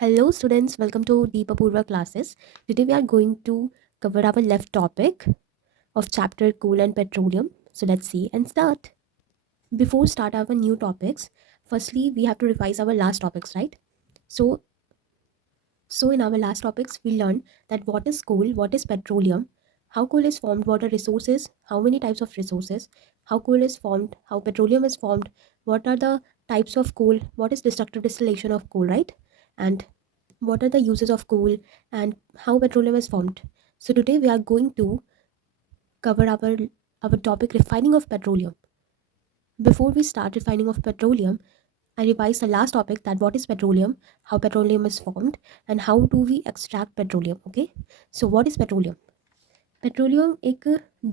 Hello students, welcome to Deepapurva classes. Today we are going to cover our left topic of chapter coal and petroleum. So let's see and start. Before start our new topics, firstly we have to revise our last topics, right? So so in our last topics we learned that what is coal, what is petroleum, how coal is formed, what are resources, how many types of resources, how coal is formed, how petroleum is formed, what are the types of coal, what is destructive distillation of coal, right? And what are the uses of coal and how petroleum is formed. So today we are going to cover our topic refining of petroleum. Before we start refining of petroleum, I revise the last topic that what is petroleum, how petroleum is formed, and how do we extract petroleum. Okay, so what is petroleum? Petroleum एक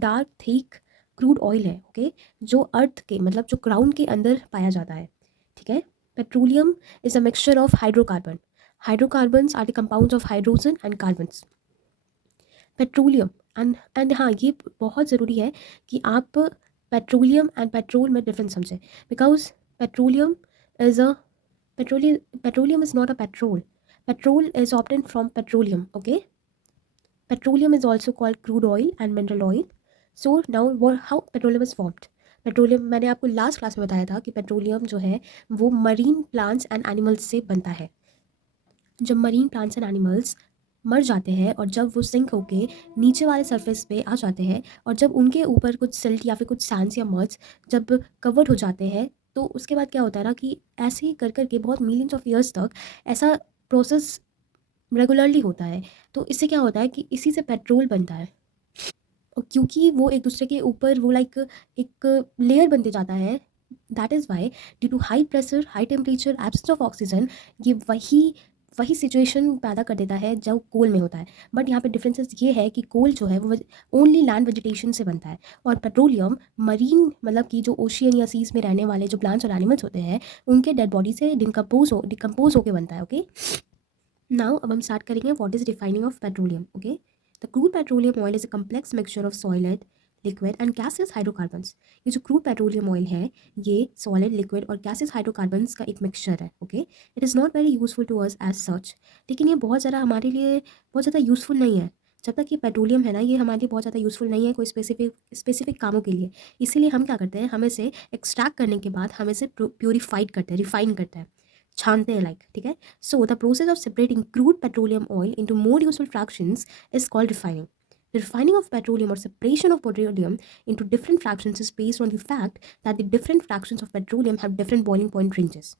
dark thick crude oil है, okay, जो अर्थ के मतलब जो ground के अंदर पाया जाता है, ठीक है. Petroleum is a mixture of hydrocarbon. Hydrocarbons are the compounds of hydrogen and carbons. Petroleum and हाँ, ये बहुत ज़रूरी है कि आप पेट्रोलियम एंड पेट्रोल में डिफरेंस समझें, because petroleum is a petroleum is not a petrol. Petrol is obtain from petroleum, okay. Petroleum is also called crude oil and mineral oil. So now how petroleum is formed. Petroleum मैंने आपको last class में बताया था कि petroleum जो है वो marine plants and animals से बनता है. जब मरीन प्लांट्स एंड एनिमल्स मर जाते हैं और जब वो सिंक होके नीचे वाले सरफेस पे आ जाते हैं और जब उनके ऊपर कुछ सिल्ट या फिर कुछ सैंड्स या मड्स जब कवर्ड हो जाते हैं, तो उसके बाद क्या होता है ना कि ऐसे ही कर करके बहुत मिलियंस ऑफ ईयर्स तक ऐसा प्रोसेस रेगुलरली होता है. तो इससे क्या होता है कि इसी से पेट्रोल बनता है. और क्योंकि वो एक दूसरे के ऊपर वो लाइक एक लेयर बनते जाता है, that is why due to high pressure, high temperature, absence of oxygen, ये वही वही सिचुएशन पैदा कर देता है जो कोल में होता है. बट यहाँ पे डिफरेंसेस ये है कि कोल जो है वो ओनली लैंड वेजिटेशन से बनता है और पेट्रोलियम मरीन मतलब कि जो ओशियन या सीज में रहने वाले जो प्लांट्स और एनिमल्स होते हैं उनके डेड बॉडी से डिकम्पोज होकर बनता है. ओके, नाउ अब हम स्टार्ट करेंगे what is refining of petroleum. Okay, the crude petroleum oil is a complex mixture of solid, liquid and gases hydrocarbons. ये जो क्रूड पेट्रोलियम ऑयल है ये सॉलिड, लिक्विड और गैसेस हाइड्रोकार्बन्स का एक मिक्सचर है. Okay, it is not very useful to us as such. लेकिन ये बहुत ज़्यादा हमारे लिए बहुत ज़्यादा यूज़फुल नहीं है. जब तक ये पेट्रोलियम है ना, ये हमारे लिए बहुत ज़्यादा यूज़फुल नहीं है कोई स्पेसिफिक कामों के लिए. इसीलिए हम क्या करते हैं, हम इसे एक्सट्रैक्ट करने के बाद हम इसे प्योरीफाइड करते हैं, रिफाइन करते हैं, छानते हैं लाइक, ठीक है. So the process of separating crude petroleum oil into more useful fractions is called refining. The refining of petroleum or separation of petroleum into different fractions is based on the fact that the different fractions of petroleum have different boiling point ranges.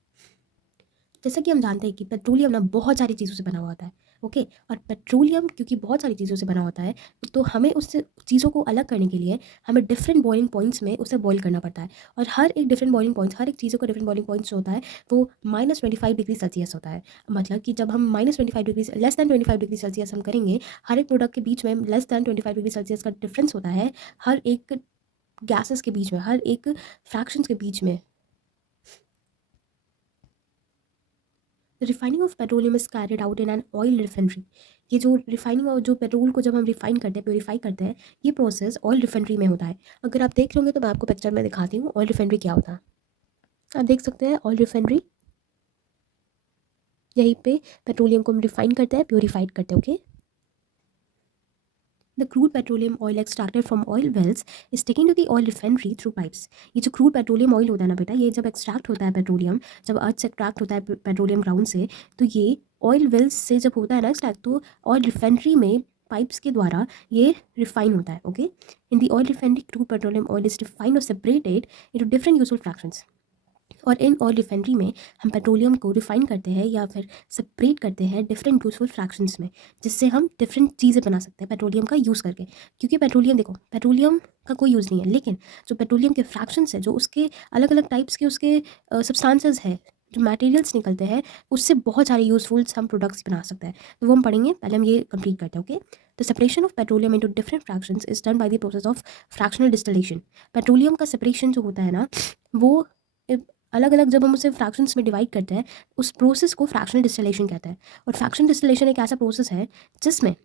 जैसा कि हम जानते हैं कि petroleum ना बहुत सारी चीज़ों से बना हुआ होता है, ओके. और पेट्रोलियम क्योंकि बहुत सारी चीज़ों से बना होता है, तो हमें उस चीज़ों को अलग करने के लिए हमें डिफरेंट बॉइलिंग पॉइंट्स में उसे बॉईल करना पड़ता है. और हर एक डिफरेंट बॉइलिंग पॉइंट्स, हर एक चीज़ों का डिफरेंट बॉइलिंग पॉइंट्स जो होता है वो -25 डिग्री सेल्सियस होता है. मतलब कि जब हम -25 degree less than 25 degree Celsius हम करेंगे, हर एक प्रोडक्ट के बीच में लेस दैन 25 डिग्री सेल्सियस का डिफरेंस होता है, हर एक गैसेस के बीच में, हर एक फ्रैक्शंस के बीच में. Refining of petroleum is carried out in an oil refinery. ये जो रिफाइनिंग और जो पेट्रोल को जब हम रिफाइन करते हैं, प्योरीफाई करते हैं, ये प्रोसेस ऑयल रिफाइनरी में होता है. अगर आप देख रहे होंगे तो मैं आपको पिक्चर में दिखाती हूँ ऑयल रिफाइनरी क्या होता है. आप देख सकते हैं ऑयल रिफाइनरी, यहीं पे पेट्रोलियम को हम रिफाइन करते हैं, प्योरीफाइड करते हैं. Okay, the crude petroleum oil extracted from oil wells is taken to the oil refinery through pipes. ये जो क्रूड पेट्रोलियम ऑयल होता है ना बेटा, ये जब एक्सट्रैक्ट होता है पेट्रोलियम, जब अर्थ से एक्सट्रैक्ट होता है पेट्रोलियम ग्राउंड से, तो ये ऑयल वेल्स से जब होता है ना एक्सट्रैक्ट, तो ऑयल रिफाइनरी में पाइप्स के द्वारा ये रिफाइन होता है. Okay, in the oil refinery crude petroleum oil is refined और separated into different useful fractions. और इन ऑयल रिफाइनरी में हम पेट्रोलियम को रिफाइन करते हैं या फिर सेपरेट करते हैं डिफरेंट यूजफुल फ्रैक्शंस में, जिससे हम डिफरेंट चीज़ें बना सकते हैं पेट्रोलियम का यूज़ करके. क्योंकि पेट्रोलियम देखो, पेट्रोलियम का कोई यूज़ नहीं है, लेकिन जो पेट्रोलियम के फ्रैक्शंस है, जो उसके अलग अलग टाइप्स के उसके सब्सटेंसेस है, जो मटेरियल्स निकलते हैं, उससे बहुत सारे यूजफुल हम प्रोडक्ट्स बना सकते हैं. तो वो हम पढ़ेंगे, पहले हम ये कंप्लीट करते हैं. Okay, the separation of petroleum into different fractions is done by the process of fractional distillation. Petroleum का सेपरेशन जो होता है ना, वो अलग अलग जब हम उसे फ्रैक्शंस में डिवाइड करते हैं, उस प्रोसेस को फ्रैक्शनल डिस्टिलेशन कहते हैं. और फ्रैक्शनल डिस्टिलेशन एक ऐसा प्रोसेस है जिसमें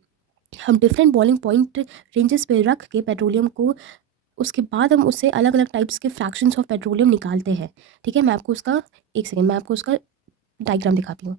हम डिफरेंट बॉइलिंग पॉइंट रेंजेस पे रख के पेट्रोलियम को, उसके बाद हम उससे अलग अलग टाइप्स के फ्रैक्शंस ऑफ पेट्रोलियम निकालते हैं. ठीक है, मैं आपको उसका एक सेकेंड मैं आपको उसका डायग्राम दिखाती हूँ.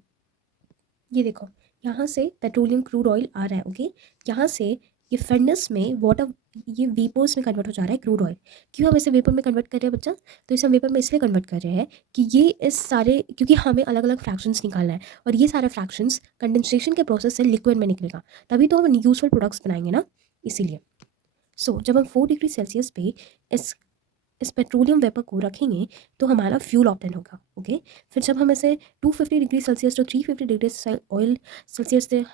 ये देखो, यहाँ से पेट्रोलियम क्रूड ऑयल आ रहा है, ओके। यहाँ से ये फर्नेस में वाटर, ये वेपर्स में कन्वर्ट हो जा रहा है क्रूड ऑयल। क्यों हम इसे वेपर में कन्वर्ट कर रहे हैं बच्चा? तो इसे हम वेपर में इसलिए कन्वर्ट कर रहे हैं कि ये इस सारे, क्योंकि हमें अलग अलग फ्रैक्शंस निकालना है और ये सारे फ्रैक्शंस कंडेंसेशन के प्रोसेस से लिक्विड में निकलेगा, तभी तो हम यूजफुल प्रोडक्ट्स बनाएंगे ना, इसीलिए। सो जब हम 4 डिग्री सेल्सियस पे इस इस पेट्रोलियम वेपर को रखेंगे तो हमारा फ्यूल ऑप्टेन होगा, ओके। फिर जब हम इसे 250 degree Celsius to 350 degree oil Celsius से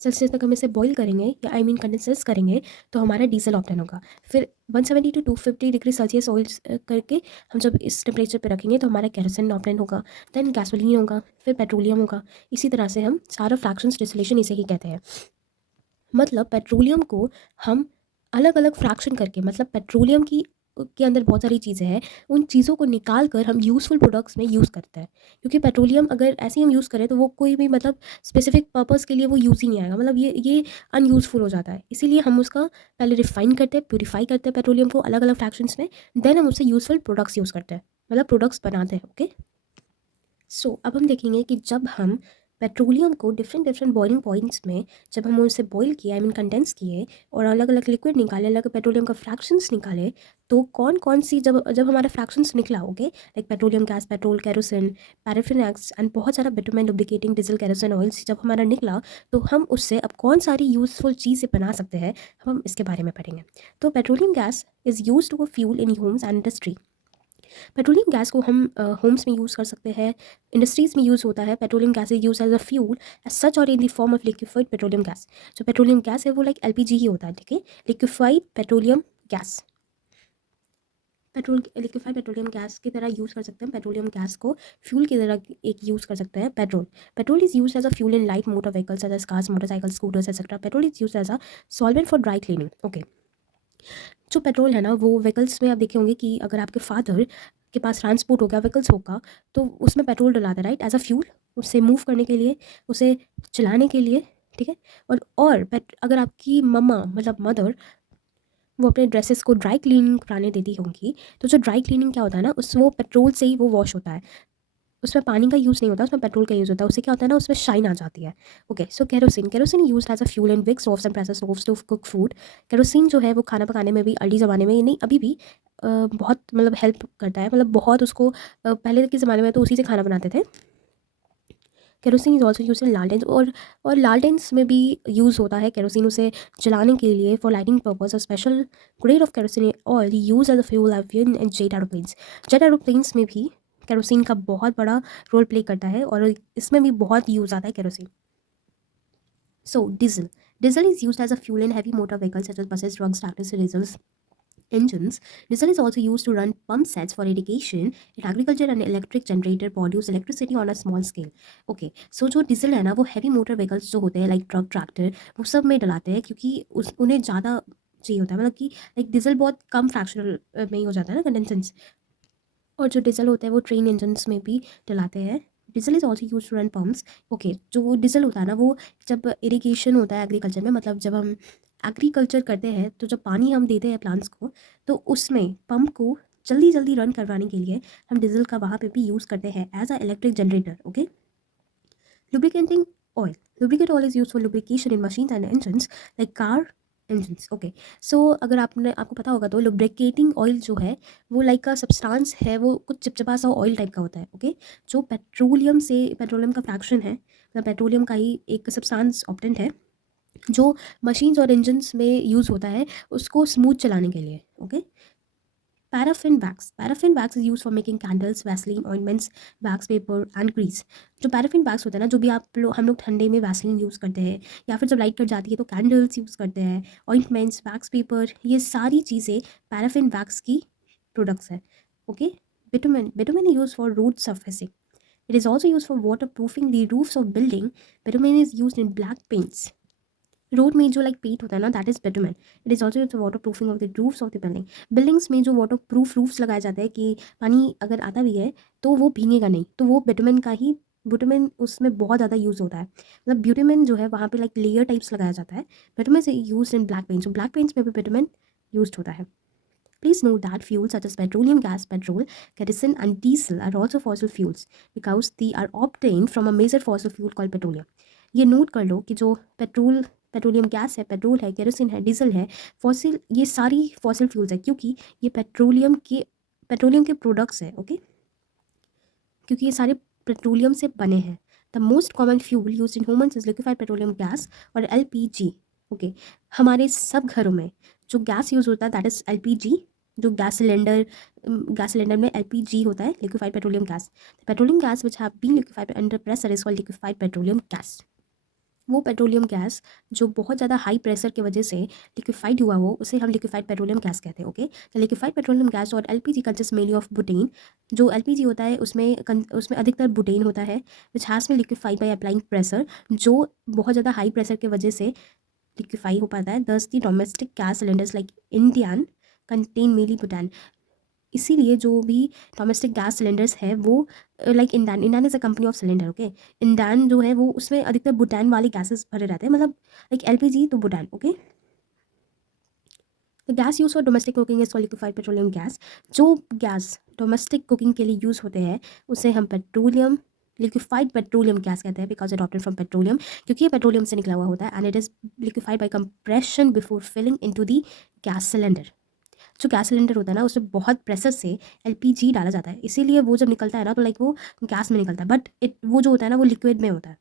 सेल्सियस तक हम इसे बॉईल करेंगे, या आई मीन कंडेंसेस करेंगे, तो हमारा डीजल ऑप्टेन होगा। फिर 170 टू 250 डिग्री सेल्सियस ऑयल करके हम जब इस टेम्परेचर पे रखेंगे तो हमारा केरोसिन ऑप्टेन होगा, देन गैसोलीन होगा, फिर पेट्रोलियम होगा। इसी तरह से हम सारा फ्रैक्शंस डिस्टिलेशन इसे ही कहते हैं। मतलब पेट्रोलियम को हम अलग अलग फ्रैक्शन करके, मतलब पेट्रोलियम की के अंदर बहुत सारी चीज़ें हैं, उन चीज़ों को निकाल कर हम यूज़फुल प्रोडक्ट्स में यूज़ करते हैं। क्योंकि पेट्रोलियम अगर ऐसे ही हम यूज़ करें तो वो कोई भी मतलब स्पेसिफिक पर्पस के लिए वो यूज़ ही नहीं आएगा, मतलब ये अनयूज़फुल हो जाता है। इसीलिए हम उसका पहले रिफाइन करते हैं, प्योरीफाई करते हैं पेट्रोलियम को अलग अलग फ्रैक्शंस में, देन हम उससे यूज़फुल प्रोडक्ट्स यूज़ करते हैं, मतलब प्रोडक्ट्स बनाते हैं, ओके। सो अब हम देखेंगे कि जब हम पेट्रोलियम को डिफरेंट डिफरेंट बॉइलिंग पॉइंट्स में जब हम उसे बॉईल किए, आई मीन कंडेंस किए, और अलग अलग लिक्विड निकाले, अलग पेट्रोलियम का फ्रैक्शंस निकाले, तो कौन कौन सी जब जब हमारा फ्रैक्शंस निकला, okay, like petroleum gas, petrol, kerosene, paraffin x and बहुत सारा bitumen, lubricating, diesel, kerosene oils जब हमारा निकला, तो हम उससे अब कौन सारी यूज़फुल चीज़ें बना सकते हैं, हम इसके बारे में पढ़ेंगे। तो petroleum gas is use to fuel in homes and industry. Petroleum gas को हम होम्स में यूज़ कर सकते हैं, इंडस्ट्रीज़ में यूज़ होता है। Petroleum gas is use as a fuel as such और in the form of liquefied petroleum gas. जो पेट्रोलियम गैस है वो लाइक एलपीजी ही होता है, ठीक है, liquefied petroleum gas. Liquefied petroleum gas की तरह यूज़ कर सकते हैं पेट्रोलियम गैस को, फ्यूल की तरह एक यूज़ कर सकते हैं petrol. Petrol is use as a fuel in light motor vehicles as cars, motorcycle, scooters etcetera. Petrol is use as a solvent for dry cleaning, okay. जो पेट्रोल है ना, वो व्हीकल्स में आप देखे होंगे कि अगर आपके फादर के पास ट्रांसपोर्ट होगा, व्हीकल्स होगा, तो उसमें पेट्रोल डलाता है, राइट, एज अ फ्यूल, उससे मूव करने के लिए, उसे चलाने के लिए, ठीक है। और अगर आपकी मम्मा मतलब मदर वो अपने ड्रेसेस को ड्राई क्लीनिंग कराने देती होंगी, तो जो ड्राई क्लीनिंग क्या होता है ना, उस वो पेट्रोल से ही वो वॉश होता है, उसमें पानी का यूज़ नहीं होता, उसमें पेट्रोल का यूज़ होता है। उससे क्या होता है ना, उसमें शाइन आ जाती है, okay. So kerosene used as a fuel in wick stoves and pressure stoves to cook food. Kerosene जो है वो खाना पकाने में भी अर्ली ज़माने में, नहीं अभी भी बहुत मतलब हेल्प करता है, मतलब बहुत उसको पहले के ज़माने में तो उसी से खाना बनाते थे। Kerosene is also use in लालटेन्स, और लालटेन्स में भी यूज़ होता है केरोसिन, उसे जलाने के लिए for lighting purpose. A special grade of kerosene oil use as a fuel and jet aeroplanes. Jet aeroplanes में भी केरोसिन का बहुत बड़ा रोल प्ले करता है, और इसमें भी बहुत यूज़ आता है kerosene. So diesel is use as a fuel in heavy motor vehicles such as buses, trucks, tractors, diesels engines. Diesel is also used to run pump sets for irrigation in agriculture, and electric generator produce electricity on a small scale. Okay, so जो diesel है ना वो heavy motor vehicles जो होते हैं like truck, tractor, वो सब में डलाते हैं, क्योंकि उन्हें ज़्यादा चाहिए होता है, मतलब कि लाइक डीजल बहुत कम फ्रैक्शनल में ही हो जाता है ना कंडेंसेंस। और जो डीजल होता है वो ट्रेन इंजन्स में भी डलाते हैं। Diesel is also use to run pumps, okay. जो वो डीजल होता है ना वो जब इरिगेशन होता है एग्रीकल्चर में, मतलब जब हम एग्रीकल्चर करते हैं तो जब पानी हम देते हैं प्लांट्स को, तो उसमें पंप को जल्दी जल्दी रन करवाने के लिए हम डीजल का वहाँ पे भी यूज़ करते हैं as a electric generator, okay. Lubricating oil. Lubricant oil is used for lubrication in machines and engines like car engines. Okay, so अगर आपको पता होगा तो lubricating oil जो है वो लाइक का सब्सटेंस है, वो कुछ चिपचिपा सा ऑयल टाइप का होता है, ओके। जो पेट्रोलियम का फ्रैक्शन है, मतलब पेट्रोलियम का ही एक सब्सटेंस ऑप्टेंट है, जो मशीन्स और इंजन्स में यूज़ होता है उसको स्मूथ चलाने के लिए, okay. Paraffin wax. Paraffin wax is use for making candles, vaseline, ointments, wax paper and grease. जो पैराफिन वैक्स होता है ना, जो भी हम लोग ठंडे में वैसलीन यूज़ करते हैं, या फिर जब लाइट कट जाती है तो कैंडल्स यूज़ करते हैं, ऑइंटमेंट्स, वैक्स पेपर, ये सारी चीज़ें पैराफिन वैक्स की प्रोडक्ट्स हैं, okay. Bitumen use for road surfacing. It is also used for waterproofing the roofs of building. Bitumen is used in black paints. Road में जो like paint होता है ना, that is bitumen. It is also water proofing of the roofs of the building. Buildings में जो water proof roofs लगाए जाते हैं कि पानी अगर आता भी है तो वो भीगेगा नहीं, तो वो बिटुमेन का ही, बिटुमेन उसमें बहुत ज़्यादा यूज़ होता है, मतलब बिटुमेन जो है वहाँ पे लाइक लेयर टाइप्स लगाया जाता है. बिटुमेन से use in black paints, black paints में भी बिटुमेन यूज होता है. Please note that fuels such as petroleum gas, petrol, kerosene, and diesel are also fossil fuels because they are obtained from a major fossil fuel called petroleum. ये note कर लो कि जो petroleum gas है, petrol है, kerosene है, diesel है, fossil, ये सारी फॉसिल फ्यूल्स है क्योंकि ये पेट्रोलियम के प्रोडक्ट्स है। ओके, क्योंकि ये सारे पेट्रोलियम से बने हैं। The most common fuel use in humans is liquefied petroleum gas और एलपीजी। ओके, हमारे सब घरों में जो गैस यूज़ होता है दैट इज़ एलपीजी। जो गैस सिलेंडर में एलपीजी होता है, liquefied petroleum gas. Petroleum gas which have been liquefied under pressure is called liquefied petroleum gas. वो पेट्रोलियम गैस जो बहुत ज़्यादा हाई प्रेशर की वजह से लिक्विफाइड हुआ हो उसे हम लिक्विफाइड पेट्रोलियम गैस कहते हैं। Okay, the liquefied petroleum gas और LPG consist mainly of butane. जो एलपीजी होता है उसमें अधिकतर बुटेन होता है which has been liquefied by applying pressure, जो बहुत ज़्यादा हाई प्रेशर की वजह से लिक्विफाई हो पाता है। Thus the domestic gas cylinders like Indian contain mainly butane. इसीलिए जो भी डोमेस्टिक गैस सिलेंडर्स है वो like Indane is a company of cylinder. Okay, Indane जो है वो उसमें अधिकतर बुटान वाले गैसेस भरे रहते हैं, मतलब लाइक एलपीजी तो Bhutan. Okay, the gas use for domestic cooking is called liquefied petroleum gas. जो गैस डोमेस्टिक कुकिंग के लिए यूज़ होते हैं उसे हम लिक्विफाइड पेट्रोलियम गैस कहते हैं बिकॉज अडॉप्टेड फ्रॉम पेट्रोलियम, क्योंकि ये पेट्रोलियम से निकला हुआ होता है and it is liquefied by compression before filling into the gas cylinder. जो गैस सिलेंडर होता है ना उसमें बहुत प्रेशर से एलपीजी डाला जाता है, इसीलिए वो जब निकलता है ना तो लाइक वो गैस में निकलता है, बट वो जो होता है ना वो लिक्विड में होता है।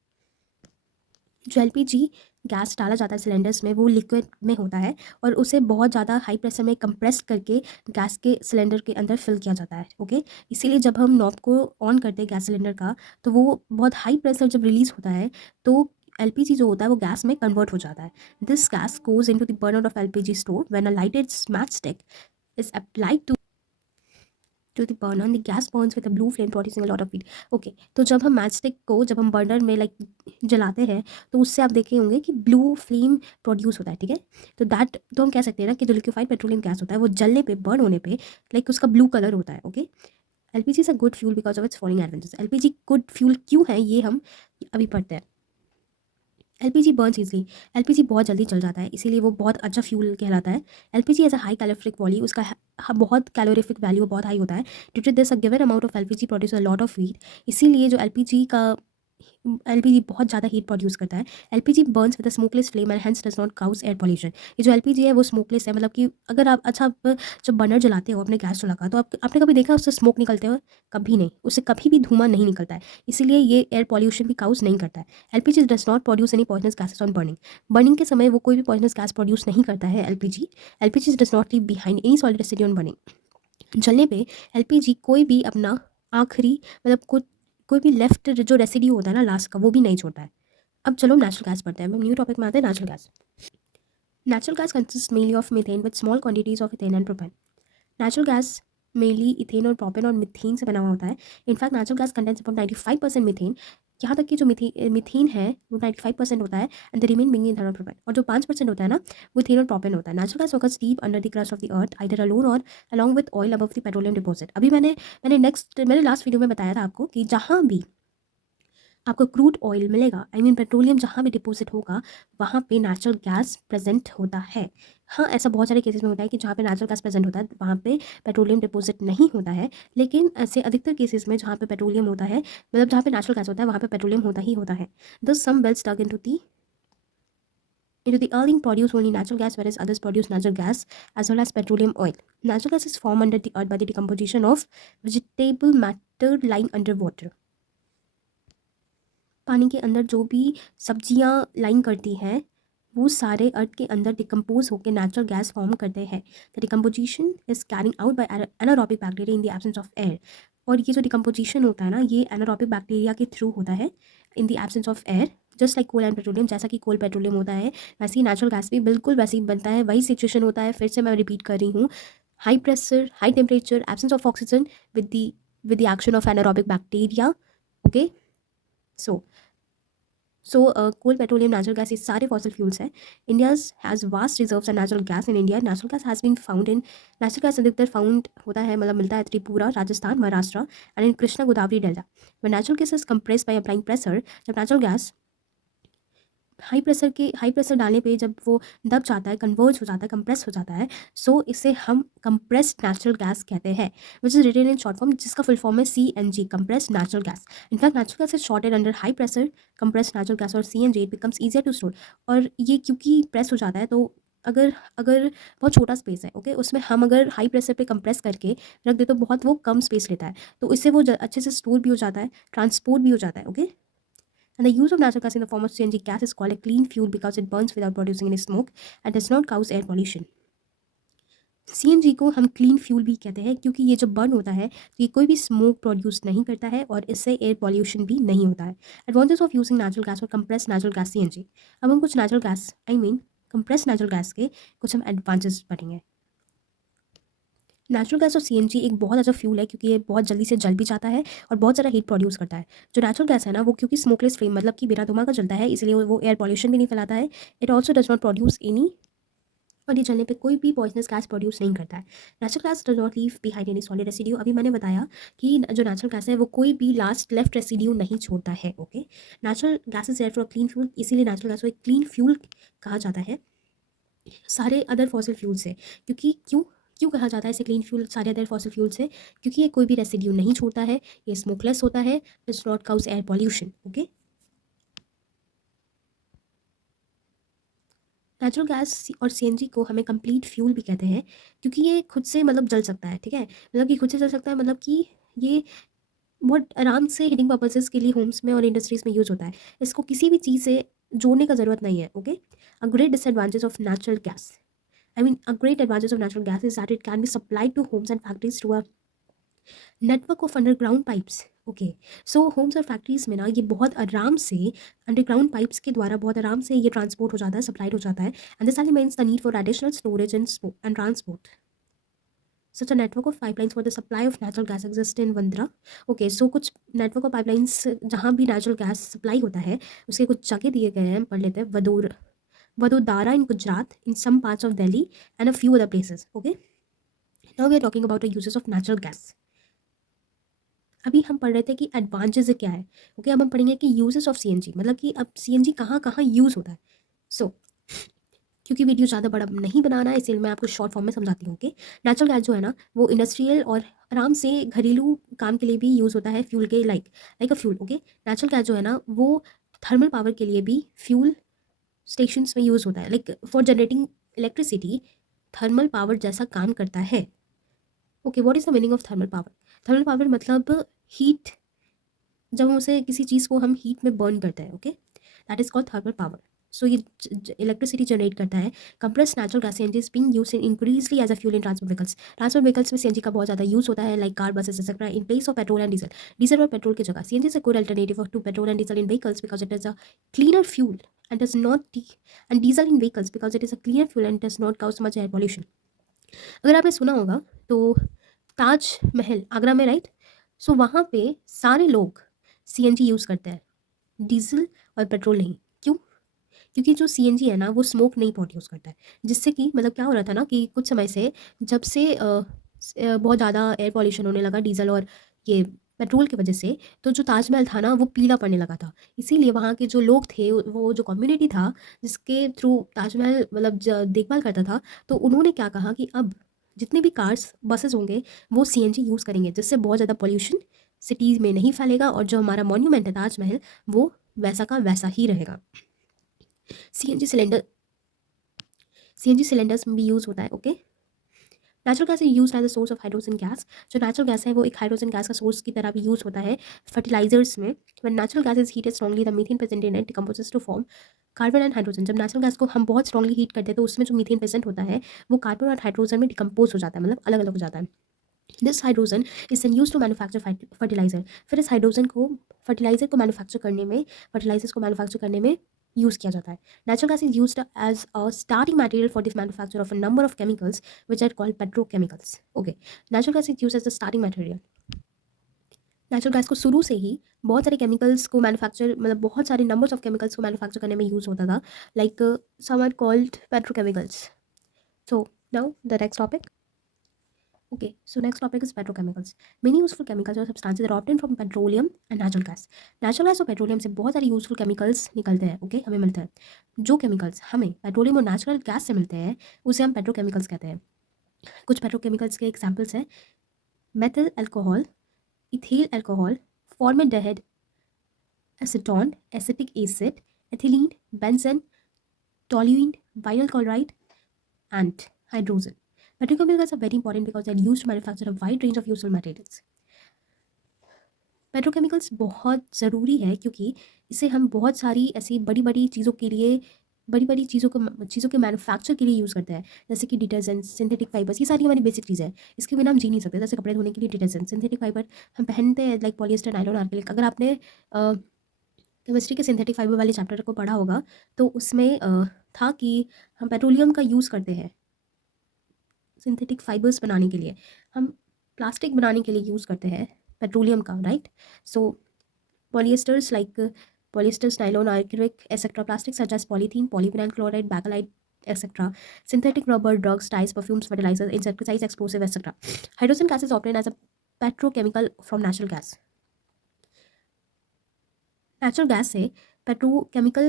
जो एलपीजी गैस डाला जाता है सिलेंडर्स में वो लिक्विड में होता है और उसे बहुत ज़्यादा हाई प्रेशर में कंप्रेस करके गैस के सिलेंडर के अंदर फिल किया जाता है। ओके, इसीलिए जब हम नॉब को ऑन करते हैं गैस सिलेंडर का तो वो बहुत हाई प्रेशर जब रिलीज़ होता है तो एलपीजी जो होता है वो गैस में कन्वर्ट हो जाता है। This gas goes into the burner of LPG stove when a lighted match stick is applied to the burner and the gas burns with a blue flame producing a lot of heat. Okay, तो जब हम match stick को जब हम burner में like जलाते हैं तो उससे आप देखे होंगे कि ब्लू फ्लेम प्रोड्यूस होता है। ठीक है, तो हम कह सकते हैं ना कि जो लिक्विफाइड पेट्रोलियम गैस होता है वो जलने पे बर्न होने पे लाइक उसका ब्लू कलर होता है। Okay, LPG is a good fuel because of its following advantages. LPG good fuel क्यों है ये हम अभी पढ़ते हैं। एलपीजी बर्न्स ईजिली, एलपीजी बहुत जल्दी चल जाता है इसीलिए वो बहुत अच्छा फ्यूल कहलाता है। LPG as a high calorific value, उसका बहुत कैलोरिफिक वैल्यू बहुत हाई होता है। Due to this a given amount of LPG produce a lot of heat. इसीलिए जो एलपीजी बहुत ज़्यादा हीट प्रोड्यूस करता है। LPG burns with a smokeless flame and hence does not cause air pollution. ये जो एलपीजी है वो स्मोकलेस है, मतलब कि अगर आप जब बर्नर जलाते हो अपने गैस चूल्हा का तो आपने कभी देखा उससे स्मोक निकलते हुए? कभी नहीं, उससे कभी भी धुआं नहीं निकलता है, इसीलिए ये एयर पॉल्यूशन भी काउज नहीं करता है। LPG does not produce any poisonous gases on burning. Burning के समय वो कोई भी पॉइजनस गैस प्रोड्यूस नहीं करता है LPG. LPG does not leave behind any solid residue on burning. जलने पे एलपीजी कोई भी अपना आखिरी मतलब कोई भी लेफ्ट जो रेसिड्यू होता है ना लास्ट का वो भी नहीं छोड़ता है। अब चलो नेचुरल गैस पढ़ते हैं, हम न्यू टॉपिक में आते हैं natural gas. Natural gas consist mainly of methane with small quantities of ethane and propane. Natural gas mainly ethane और प्रोपेन और मिथेन से बना हुआ होता है। In fact natural gas contains about 95% methane. यहाँ तक कि जो मिथेन है वो 95% होता है and the remaining ethane और प्रोपेन, और जो 5% होता है ना वो इथेन और प्रोपेन होता है। Natural gas occurs deep under the crust of the earth either alone और along with oil above the petroleum deposit. अभी मैंने लास्ट वीडियो में बताया था आपको कि जहाँ भी आपको क्रूड ऑयल मिलेगा, आई मीन पेट्रोलियम जहाँ भी डिपॉजिट होगा वहाँ पे नेचुरल गैस प्रेजेंट होता है। हाँ, ऐसा बहुत सारे केसेस में होता है कि जहाँ पे नेचुरल गैस प्रेजेंट होता है वहाँ पे पेट्रोलियम डिपॉजिट नहीं होता है, लेकिन ऐसे अधिकतर केसेस में जहाँ पे पेट्रोलियम होता है, मतलब जहाँ पे नेचुरल गैस होता है वहाँ पे पेट्रोलियम होता ही होता है। दस सम Wales dug into the earthing produce only natural gas, whereas others produce natural gas as well as petroleum oil. Natural gas is formed under the earth by the decomposition of vegetable matter lying underwater. पानी के अंदर जो भी सब्जियां line करती हैं वो सारे अर्थ के अंदर डिकम्पोज होकर नेचुरल गैस फॉर्म करते हैं। The decomposition is carrying out by anaerobic bacteria in the absence of air. और ये जो डिकम्पोजिशन होता है ना ये एनारोबिक बैक्टीरिया के थ्रू होता है in the absence of air. Just like coal and petroleum, जैसा कि कोल पेट्रोलियम होता है वैसे ही नेचुरल गैस भी बिल्कुल वैसे ही बनता है, वही सिचुएशन होता है। फिर से मैं रिपीट कर रही हूँ, high pressure, high temperature, absence of oxygen with the action of anaerobic bacteria. Okay, so coal petroleum natural gas ये सारे फॉसिल फ्यूल्स हैं। India's has vast reserves of natural gas in India. Natural gas has been found in natural gas अधिकतर found होता है, मतलब मिलता है Tripura, Rajasthan, Maharashtra and in Krishna Godavari delta. When natural gas is compressed by applying pressure, जब natural gas high pressure डालने पे जब वो दब जाता है, कन्वर्ज हो जाता है, कंप्रेस हो जाता है, सो इसे हम कंप्रेस्ड नेचुरल गैस कहते हैं, which is written in short form, जिसका फुल फॉर्म है CNG, compressed natural gas. In fact natural gas is stored under high pressure, compressed natural gas और CNG, it becomes easier to store. और ये क्योंकि press हो जाता है, तो अगर अगर बहुत छोटा स्पेस है, ओके, उसमें हम अगर हाई प्रेशर पे कंप्रेस करके रख दे तो बहुत वो कम स्पेस लेता है, तो इससे वो अच्छे से स्टोर भी हो जाता है, ट्रांसपोर्ट भी हो जाता है, okay. And the use of natural gas in the form of CNG gas is called a clean fuel because it burns without producing any smoke and does not cause air pollution. CNG को हम clean fuel भी कहते हैं क्योंकि ये जब burn होता है तो ये कोई भी स्मोक प्रोड्यूस नहीं करता है और इससे एयर पॉल्यूशन भी नहीं होता है। Advantage of using natural gas और कंप्रेस नेचुरल गैस CNG। अब हम कुछ natural gas compress natural gas के कुछ हम एडवांटेज पढ़ेंगे। नेचुरल गैस और CNG एक बहुत अच्छा फ्यूल है क्योंकि ये बहुत जल्दी से जल भी जाता है और बहुत ज़्यादा हीट प्रोड्यूस करता है। जो नेचुरल गैस है ना, वो क्योंकि स्मोकलेस फ्लेम मतलब कि बिना धुआं का जलता है, इसलिए वो एयर पॉल्यूशन भी नहीं फैलाता है। It also does not produce any, और ये जलने पे कोई भी पॉइजनस गैस प्रोड्यूस नहीं करता है। Natural gas does not leave behind any solid residue. अभी मैंने बताया कि जो नेचुरल गैस है वो कोई भी लास्ट लेफ्ट रेसिड्यू नहीं छोड़ता है, okay. Natural gas is therefore clean fuel, इसीलिए नेचुरल गैस को एक क्लीन फ्यूल कहा जाता है सारे अदर फॉसिल फ्यूल से। क्योंकि क्यों क्यों कहा जाता है इसे क्लीन फ्यूल सारे अदर फॉसिल फ्यूल से? क्योंकि ये कोई भी रेसिड्यू नहीं छोड़ता है, ये स्मोकलेस होता है, does not cause air pollution, okay. Natural gas और CNG को हमें कंप्लीट फ्यूल भी कहते हैं क्योंकि ये खुद से मतलब जल सकता है, ठीक है। मतलब कि खुद से जल सकता है, मतलब कि ये बहुत आराम से हीटिंग पर्पसेस के लिए होम्स में और इंडस्ट्रीज़ में यूज़ होता है। इसको किसी भी चीज़ से जोड़ने का ज़रूरत नहीं है, okay. A great disadvantage of natural gas, a great advantage of natural gas is that it can be supplied to homes and factories through a network of underground pipes. Okay, so homes और factories में ना ये बहुत आराम से underground pipes के द्वारा बहुत आराम से ये ट्रांसपोर्ट हो जाता है, सप्लाइड हो जाता है, and this elements the need for additional storage and transport. Such a network of pipelines for the supply of natural gas exists in Vandra. Okay, so कुछ नेटवर्क ऑफ पाइपलाइंस जहाँ भी natural gas supply होता है उसके कुछ जगह दिए गए हैं, पढ़ लेते हैं। Vadodara in Gujarat, in some parts of Delhi, and a few other places. Okay. Now we are talking about the uses of natural gas. अभी हम पढ़ रहे थे कि एडवांटेज क्या है, ओके। अब हम पढ़ेंगे कि यूजेस ऑफ CNG, मतलब कि अब CNG कहाँ कहाँ यूज़ होता है। सो क्योंकि वीडियो ज़्यादा बड़ा नहीं बनाना है, इसलिए मैं आपको शॉर्ट फॉर्म में समझाती हूँ, ओके। नेचुरल गैस जो है ना, वो इंडस्ट्रियल और आराम से घरेलू काम के लिए भी यूज़ होता है, फ्यूल के like a fuel, okay. Natural gas जो है ना, वो थर्मल पावर के लिए भी फ्यूल स्टेशंस में यूज़ होता है, like for generating electricity thermal power जैसा काम करता है, okay. What is the meaning of thermal power? Thermal power मतलब हीट, जब हम उसे किसी चीज़ को हम हीट में बर्न करते हैं, okay, that is called thermal power. So ये इलेक्ट्रिसिटी जनरेट करता है। Compressed natural gas CNG is being used in increasingly as a fuel in transport vehicles. Transport vehicles में CNG का बहुत ज़्यादा यूज़ होता है, like car, buses etcetera, in place of petrol and diesel. Diesel और petrol की जगह CNG is a good alternative to petrol and diesel in vehicles because it is a cleaner fuel and does not and diesel in vehicles because it is a cleaner fuel and does not cause much air pollution. अगर आपने सुना होगा तो ताजमहल आगरा में, right, सो वहाँ पे सारे लोग CNG यूज़ करते हैं, डीजल और पेट्रोल नहीं। क्यों? क्योंकि जो CNG है ना, वो स्मोक नहीं प्रोड्यूस करता है, जिससे कि मतलब क्या हो रहा था ना कि कुछ समय से जब से बहुत ज़्यादा एयर पॉल्यूशन होने लगा डीजल और ये पेट्रोल की वजह से, तो जो ताजमहल था ना वो पीला पड़ने लगा था। इसीलिए वहाँ के जो लोग थे, वो जो कम्युनिटी था जिसके थ्रू ताजमहल मतलब देखभाल करता था, तो उन्होंने क्या कहा कि अब जितने भी कार्स बसेस होंगे वो CNG यूज़ करेंगे, जिससे बहुत ज़्यादा पॉल्यूशन सिटीज़ में नहीं फैलेगा और जो हमारा मॉन्यूमेंट है ताजमहल, वो वैसा का वैसा ही रहेगा। CNG सिलेंडर CNG सिलेंडर्स में भी यूज़ होता है, okay. Natural gas is use as a source of hydrogen gas. जो नेचुरल गैस है वो एक हाइड्रोजन गैस का सोर्स की तरह भी यूज़ होता है फर्टिलाइजर्स में। When natural gas is heated strongly the methane present in it decomposes to form carbon and hydrogen. जब नेचुरल गैस को हम बहुत स्ट्रांगली हीट करते हैं तो उसमें जो मीथेन प्रेजेंट होता है वो कार्बन और हाइड्रोजन में डिकम्पोज हो जाता है, मतलब अलग अलग हो जाता है। This hydrogen is then use to manufacture fertiliser. फिर इस हाइड्रोजन को फर्टिलाइजर को मैन्युफैक्चर करने में फर्टिलाइजर्स को मैन्युफैक्चर करने में यूज़ किया जाता है। Natural gas is used as a starting material for this manufacture of a number of chemicals which are called petrochemicals, okay. Natural gas is use as the starting material. Natural gas को शुरू से ही बहुत सारे chemicals को manufacture मतलब बहुत सारे numbers of chemicals को मैन्युफैक्चर करने में यूज़ होता था, like some are called petrochemicals. So now the next topic, Okay, so next topic is petrochemicals. Many useful chemicals or substances are obtained from petroleum and natural gas. Natural gas और petroleum से बहुत सारे useful chemicals निकलते हैं, okay, हमें मिलते हैं. जो केमिकल्स हमें पेट्रोलियम और नेचुरल गैस से मिलते हैं उसे हम पेट्रोकेमिकल्स कहते हैं. कुछ पेट्रोकेमिकल्स के एग्जाम्पल्स हैं: methyl alcohol, ethyl alcohol, formaldehyde, acetone, acetic acid, ethylene, benzene, toluene, vinyl chloride, and hydrogen. Petrochemicals are very important because they are used to manufacture a wide range of useful materials. Petrochemicals बहुत ज़रूरी है क्योंकि इसे हम बहुत सारी ऐसी बड़ी बड़ी चीज़ों के लिए चीज़ों के मैन्युफैक्चर के लिए यूज़ करते हैं, जैसे कि डिटर्जेंट्स, सिंथेटिक फाइबर्स, ये सारी हमारी बेसिक चीज़ें हैं. इसके बिना हम जी नहीं सकते. जैसे कपड़े धोने के लिए डिटर्जेंट, सिंथेटिक फाइबर हम पहनते हैं, लाइक पॉलिएस्टर, नायलॉन, आर्गेनिक. अगर आपने केमिस्ट्री के सिंथेटिक फाइबर वाले चैप्टर को पढ़ा होगा तो उसमें था कि हम पेट्रोलियम का यूज़ करते हैं सिंथेटिक फाइबर्स बनाने के लिए. हम प्लास्टिक बनाने के लिए यूज़ करते हैं पेट्रोलियम का, right? So polyesters like polyesters, nylon, acrylic, etc. Plastics such as polythene, polyvinyl chloride, bacalite, etc. Synthetic rubber, drugs, dyes, perfumes, fertilizers, insecticides, explosives, etc. Hydrogen gas is obtained as a petrochemical from natural gas. Natural gas से petrochemical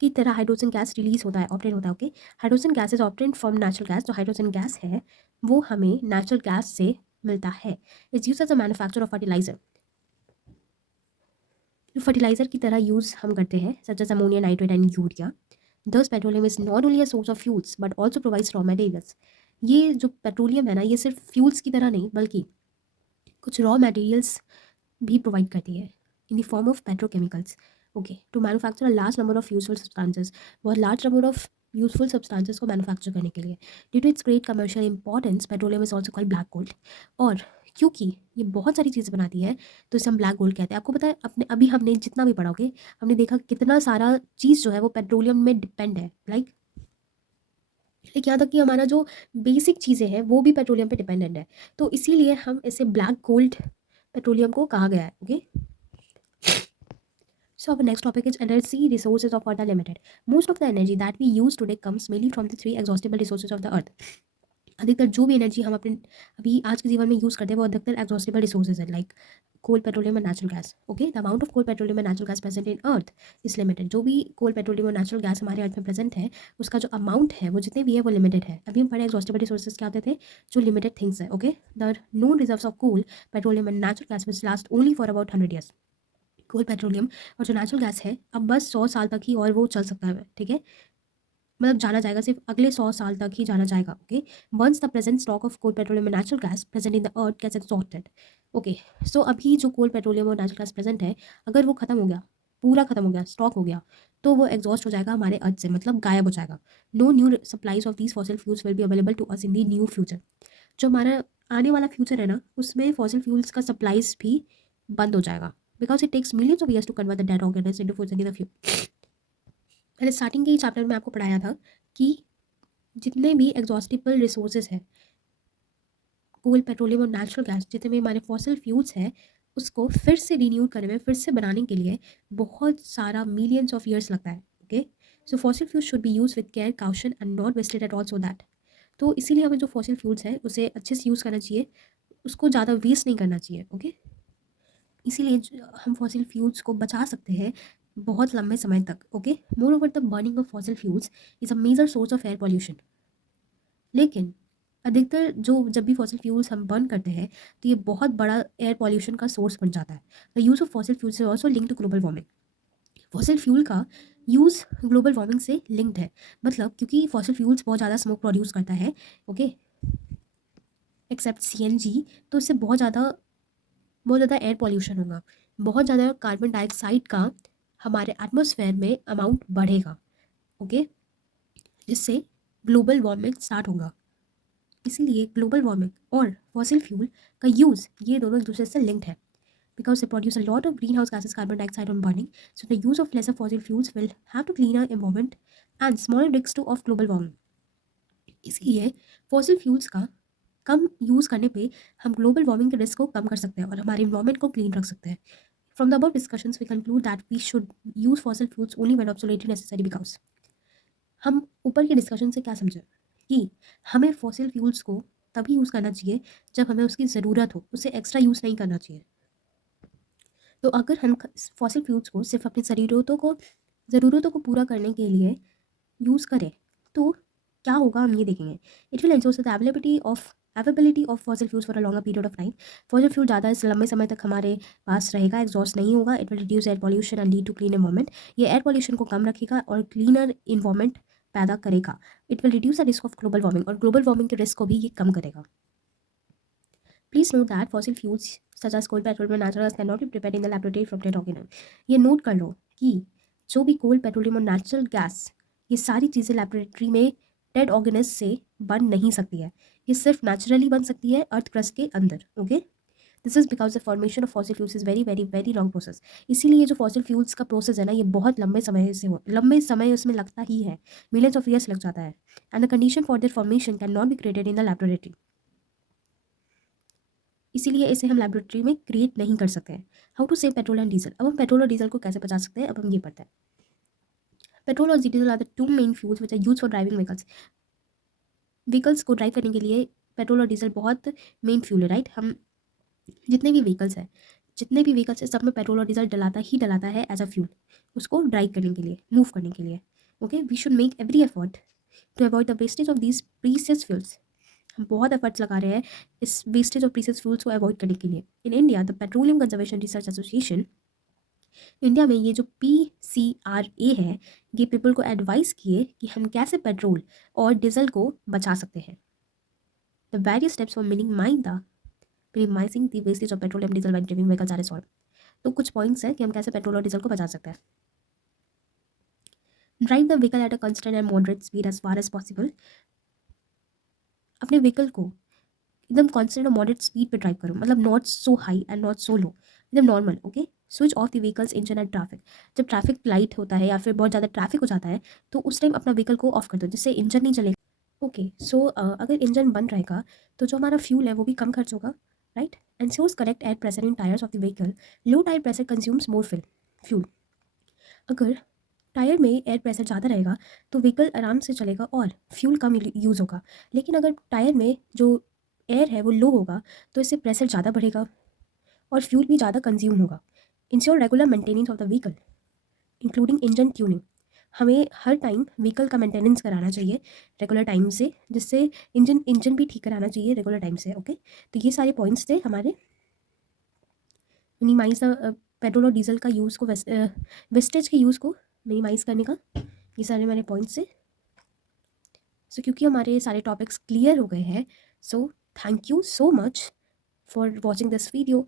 की तरह hydrogen gas release होता है, obtain होता है. Okay, hydrogen gas is obtain from natural gas. जो hydrogen gas है वो हमें नेचुरल गैस से मिलता है. It's use as a manufacture of fertilizer. जो फर्टिलाइजर की तरह यूज़ हम करते हैं, such as ammonia, nitrate and urea. Thus petroleum is not only a source of fuels but also provides raw materials. ये जो पेट्रोलियम है ना, ये सिर्फ फ्यूल्स की तरह नहीं बल्कि कुछ रॉ मटेरियल्स भी प्रोवाइड करती है in the form of petrochemicals. Okay, to manufacture a large number of useful substances. बहुत large number of useful substances को मैन्युफैक्चर करने के लिए. Due to its great commercial importance petroleum is also called black gold. और क्योंकि ये बहुत सारी चीज़ें बनाती है तो इसे हम ब्लैक गोल्ड कहते हैं. आपको पता है, अपने अभी हमने जितना भी पढ़ा, ओके, हमने देखा कितना सारा चीज़ जो है वो पेट्रोलियम में डिपेंड है. लाइक यहाँ तक कि हमारा जो बेसिक चीज़ें हैं वो भी पेट्रोलियम पे डिपेंडेंट है. तो इसीलिए हम इसे ब्लैक गोल्ड पेट्रोलियम को कहा गया है. Okay, so our next topic is energy resources of Earth are limited. Most of the energy that we use today comes mainly from the three exhaustible resources of the Earth. अधिकतर जो भी energy हम अपने अभी आज के जीवन में यूज़ करते हैं वो अधिकतर एग्जॉस्टेबल रिसोर्सेज है, like coal, petroleum and natural gas. Okay, the amount of coal, petroleum and natural gas present in earth is limited. जो भी कोल, पेट्रोलियम और नेचुरल गैस हमारे अर्थ में प्रेजेंट है उसका जो अमाउंट है वो जितने भी है वो लिमिटेड है. अभी हम पढ़े एग्जॉस्टेबल रिसोर्सेज क्या होते थे, जो लिमिटेड थिंग्स है. Okay, the known reserves of coal, petroleum and natural gas which last only for about 100 years. Coal, petroleum और जो नेचुरल गैस है अब बस 100 साल तक ही और वो चल सकता है. ठीक है, मतलब जाना जाएगा, सिर्फ अगले 100 साल तक ही जाना जाएगा. Okay, once the present stock of coal, petroleum and natural gas present in the earth gets exhausted. Okay, so अभी जो कोल, पेट्रोलियम और नेचुरल गैस प्रेजेंट है, अगर वो खत्म हो गया, पूरा खत्म हो गया, स्टॉक हो गया, तो वो एग्जॉस्ट हो जाएगा हमारे अर्थ से, मतलब गायब हो जाएगा. No new supplies of these fossil fuels will be available to us in the new future. जो हमारा आने वाला फ्यूचर है ना, उसमें फॉसिल फ्यूल्स का सप्लाईज भी बंद हो जाएगा, because it takes millions of years to convert the dead organism into foods in the future. मैंने स्टार्टिंग के ही चैप्टर में आपको पढ़ाया था कि जितने भी एग्जॉस्टिबल रिसोर्सेज हैं, कोल, पेट्रोलियम और नेचुरल गैस, जितने भी हमारे फॉसिल फ्यूल्स हैं, उसको फिर से रिन्यू करने में, फिर से बनाने के लिए बहुत सारा मिलियंस ऑफ ईयर्स लगता है. Okay, so fossil fuels should be use with care, caution and not wasted at all, so that. तो इसीलिए हमें जो फॉसिल फ्यूल्स है उसे अच्छे से यूज़ करना चाहिए, उसको ज़्यादा वेस्ट नहीं करना चाहिए. ओके, इसीलिए हम फॉसिल फ्यूल्स को बचा सकते हैं बहुत लंबे समय तक. Okay, moreover the burning of fossil fuels is a major source of air pollution. लेकिन अधिकतर जो जब भी फॉसिल फ्यूल्स हम बर्न करते हैं तो ये बहुत बड़ा एयर पॉल्यूशन का सोर्स बन जाता है. The use of fossil fuels is also link to global warming. Fossil fuel का यूज़ ग्लोबल वार्मिंग से लिंक्ड है, मतलब क्योंकि फॉसिल फ्यूल्स बहुत ज़्यादा स्मोक प्रोड्यूस करता है. ओके, एक्सेप्ट सीएनजी, तो इससे बहुत ज़्यादा एयर पॉल्यूशन होगा, बहुत ज़्यादा कार्बन डाइऑक्साइड का हमारे एटमॉस्फेयर में अमाउंट बढ़ेगा. ओके, जिससे ग्लोबल वार्मिंग स्टार्ट होगा. इसीलिए ग्लोबल वार्मिंग और फॉसिल फ्यूल का यूज़, ये दोनों एक दूसरे से लिंक्ड है, because they produce a lot of greenhouse gases, carbon dioxide on burning. So the use of lesser fossil fuels will have to cleaner environment and smaller risks to of global warming. इसलिए fossil fuels का कम use करने पे हम global warming के risk को कम कर सकते हैं और हमारे इन्वायरमेंट को क्लीन रख सकते हैं. From the above discussions we conclude that we should use fossil fuels only when absolutely necessary. Because हम ऊपर के डिस्कशन से क्या समझे कि हमें फॉसिल फ्यूल्स को तभी यूज़ करना चाहिए जब हमें उसकी ज़रूरत हो, उसे एक्स्ट्रा यूज़ नहीं करना चाहिए। तो अगर हम फॉसिल फ्यूल्स को सिर्फ अपनी ज़रूरतों को पूरा करने के लिए यूज़ करें तो क्या होगा हम ये देखेंगे। It will ensure the availability of fossil fuels for a longer period of time. Fossil fuel ज़्यादा लंबे समय तक हमारे पास रहेगा, एग्जॉस्ट नहीं होगा। It will reduce air pollution and lead to clean environment. ये एयर पॉल्यूशन को कम रखेगा और क्लीनर इन्वायरमेंट पैदा करेगा। It will reduce the risk of global warming, और ग्लोबल वार्मिंग के रिस्क को भी ये कम करेगा। Please note that fossil fuels such as coal, petrol और natural gas can not be prepared in the laboratory from dead organism. ये note कर लो कि जो भी कोल, पेट्रोलियम और नेचुरल गैस, ये सारी चीज़ें लैबोरेटरी में डेड ऑर्गेनिज से बन नहीं सकती है। ये सिर्फ नेचुरली बन सकती है अर्थ क्रस्ट के अंदर। Okay, this is because the formation of fossil fuels is very very very long process. इसीलिए ये जो फॉसिल फ्यूल्स का प्रोसेस है ना, ये बहुत लंबे समय उसमें लगता ही है, मिलियंस ऑफ ईयर्स लग जाता है। And the condition for their formation can not be created in the laboratory. इसीलिए इसे हम लैबोरेटरी में क्रिएट नहीं कर सकते हैं। How to save petrol and diesel. अब हम पेट्रोल और डीजल को कैसे बचा सकते हैं, अब हम ये पढ़ते हैं। पेट्रोल और diesel are the two main fuels which are used for driving vehicles को ड्राइव करने के लिए पेट्रोल और डीजल बहुत मेन फ्यूल है, राइट। हम जितने भी व्हीकल्स है सब में पेट्रोल और डीजल डलाता है एज अ फ्यूल, उसको ड्राइव करने के लिए, मूव करने के लिए। Okay, we should make every effort to avoid the wastage of these precious fuels. हम बहुत एफर्ट्स लगा रहे हैं इस वेस्टेज ऑफ प्रीशियस फ्यूल्स को अवॉइड करने के लिए। In India the petroleum conservation research association, India में ये जो PCRA है, ये पीपल को एडवाइस किए कि हम कैसे पेट्रोल और डीजल को बचा सकते हैं। The various steps for minimising the wastage of petrol and diesel when driving vehicles are solve. तो कुछ पॉइंट्स हैं कि हम कैसे पेट्रोल और डीजल को बचा सकते हैं। Drive the vehicle at a constant and moderate speed as far as possible. अपने व्हीकल को एकदम कॉन्स्टेंट और मॉडरेट स्पीड पे ड्राइव करो, मतलब not so high and not so low, एकदम normal. Okay, switch off the vehicles engine at traffic. जब traffic light होता है या फिर बहुत ज़्यादा ट्रैफिक हो जाता है तो उस टाइम अपना व्हीकल को ऑफ कर दो, जिससे इंजन नहीं चलेगा। ओके, सो अगर इंजन बंद रहेगा तो जो हमारा फ्यूल है वो भी कम खर्च होगा, right. Ensures correct air pressure in tyres of the vehicle. Low tyre pressure consumes more fuel. अगर टायर में एयर प्रेशर ज़्यादा रहेगा तो व्हीकल आराम से चलेगा और फ्यूल कम यूज़ होगा। लेकिन अगर टायर में जो एयर है वो लो होगा तो इससे प्रेशर ज़्यादा बढ़ेगा और फ्यूल भी ज़्यादा कंज्यूम होगा। Ensure regular maintenance of the vehicle including engine tuning. हमें हर टाइम व्हीकल का मेंटेनेंस कराना चाहिए रेगुलर टाइम से, जिससे इंजन भी ठीक कराना चाहिए रेगुलर टाइम से। ओके, तो ये सारे पॉइंट्स थे हमारे मिनिमाइज पेट्रोल और डीजल का यूज़ को, वेस्टेज के यूज़ को मिनिमाइज़ करने का। ये सारे हमारे पॉइंट्स थे। सो क्योंकि हमारे सारे टॉपिक्स क्लियर हो गए हैं, so thank you so much for watching this video.